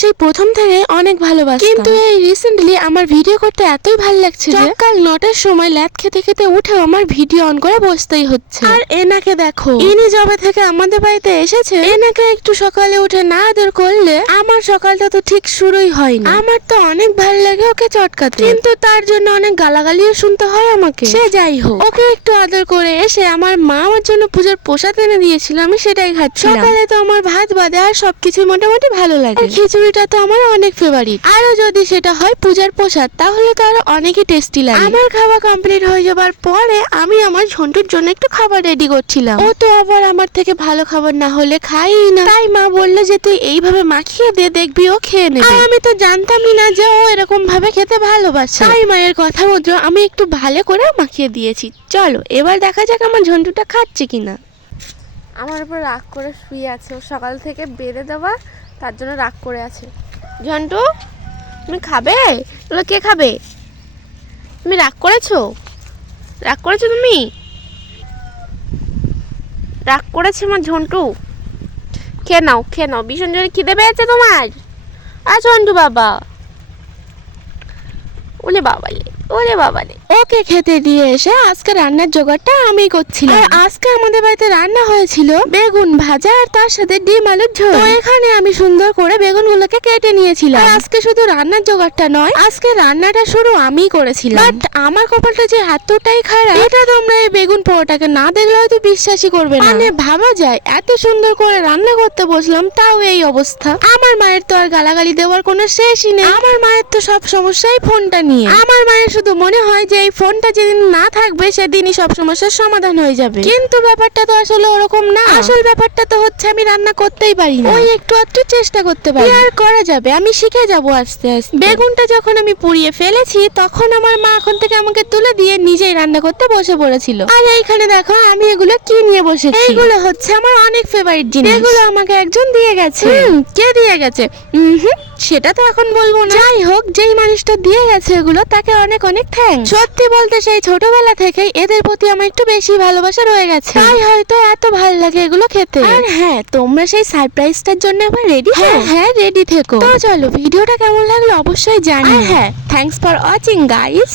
সেই প্রথম থেকে অনেক ভালোবাসতাম, কিন্তু এই রিসেন্টলি আমার ভিডিও করতে এতই ভালো লাগছে যে সকাল 9টার সময় ল্যাদ খেতে খেতে উঠেও আমার ভিডিও অন করে বসতেই হচ্ছে। আর এনাকে দেখো, ইনি যবে থেকে আমাদের বাড়িতে এসেছে, এনাকে একটু সকালে উঠে না আদর করলে আমার সকালটা তো ঠিক শুরুই হয় না। আমার তো অনেক ভালো লাগে ওকে চটকাতে, কিন্তু তার জন্য অনেক গালাগালিও শুনতে হয় আমাকে। সে যাই হোক, ওকে একটু আদর করে এসে আমার মা আমার জন্য পূজার প্রসাদ এনে দিয়েছিল, আমি সেটাই খাচ্ছি। সকালে তো আমার ভাত বাদে আর সবকিছু মোটামুটি ভালো লাগে। খিচুড়িটা তো আমার অনেক ফেভারিট, আরো যদি সেটা হয় পূজার প্রসাদ তাহলে তো আরো অনেকই টেস্টি লাগে। আমার খাওয়া কমপ্লিট হয়ে যাবার পরে আমি আমার ঝন্টুর জন্য একটু খাবার রেডি করছিলাম। ও তো আবার আমার থেকে ভালো খাবার না হলে খাই না, তাই মা বললো যে তুই এইভাবে মাখিয়ে দে, দেখবি ও খেয়ে নেবে। আর আমি তো জানতামই না যে ও এরকম ভাবে খেতে ভালোবাসে, তাই মায়ের কথা মতো আমি একটু ভালো করে মাখিয়ে দিয়েছি। চলো এবার দেখা যাক আমার ঝন্টুটা খাচ্ছে কিনা। আমার উপর রাগ করে শুয়ে আছে, ও সকাল থেকে বেঁধে দেওয়া, তার জন্য রাগ করে আছে। ঝন্টু, তুমি খাবে? এগুলো কে খাবে? তুমি রাগ করেছো? রাগ করেছো তুমি? রাগ করেছে আমার ঝন্টু। খেয়ে নাও, খেয়ে নাও, ভীষণ জোরে খিদে পেয়েছে তোমার। আর ঝন্টু বাবা, ওলে বাবালে, ওলে বাবালে। ওকে খেতে দিয়ে এসে আজকে রান্নার জোগাড়টা আমি করছিলাম। আর আজকে আমাদের বাড়িতে রান্না হয়েছিল বেগুন ভাজা আর তার সাথে ডিম আলুর ঝোল। তো এখানে আমি সুন্দর করে বেগুনগুলোকে কেটে নিয়েছিলাম। আর আজকে শুধু রান্নার জোগাড়টা নয়, আজকে রান্নাটা শুরু আমিই করেছিলাম। বাট আমার কপালটা যে এতটাই খারাপ, এটা তোমরা এই বেগুন পোড়াটাকে না দেখলে হয়তো বিশ্বাসই করবে না। মানে ভাবা যায় এত সুন্দর করে রান্না করতে বসলাম, তাও এই অবস্থা। আমার মায়ের তো আর গালাগালি দেওয়ার কোনো শেষই নেই। আমার মায়ের তো সব সমস্যাই ফোনটা নিয়ে। আমার মায়ের শুধু মনে হয় যে এই ফোনটা যেদিন না থাকবে সেদিনই সব সমস্যার সমাধান হয়ে যাবে, কিন্তু ব্যাপারটা তো আসলে ওরকম না। আসল ব্যাপারটা তো হচ্ছে আমি রান্না করতেই পারি না, ওই একটু একটু চেষ্টা করতে পারি। আর করা যাবে, আমি শিখে যাব আস্তে আস্তে। বেগুনটা যখন আমি পুড়িয়ে ফেলেছি তখন আমার মা এখন থেকে আমাকে তুলে দিয়ে নিজেই রান্না করতে বসে পড়েছিল। আর এইখানে দেখো আমি এগুলো কি নিয়ে বসেছি। এগুলো হচ্ছে আমার অনেক ফেভারিট জিনিস, এগুলো আমাকে একজন দিয়ে গেছে। কে দিয়ে গেছে সেটা তো এখন বলবো না। যাই হোক, যেই মানুষটা দিয়ে গেছে এগুলো তাকে অনেক অনেক থ্যাঙ্কস। সত্যি বলতে সেই ছোটবেলা থেকেই এদের প্রতি আমার একটু বেশি ভালোবাসা রয়ে গেছে, তাই হয়তো এত ভালো লাগে এগুলো খেতে। আর হ্যাঁ, তোমরা সেই সারপ্রাইজটার জন্য আবার রেডি? হ্যাঁ রেডি থেকো। তো চলো ভিডিওটা কেমন লাগলো অবশ্যই জানি। হ্যাঁ, থ্যাঙ্কস ফর ওয়াচিং গাইস।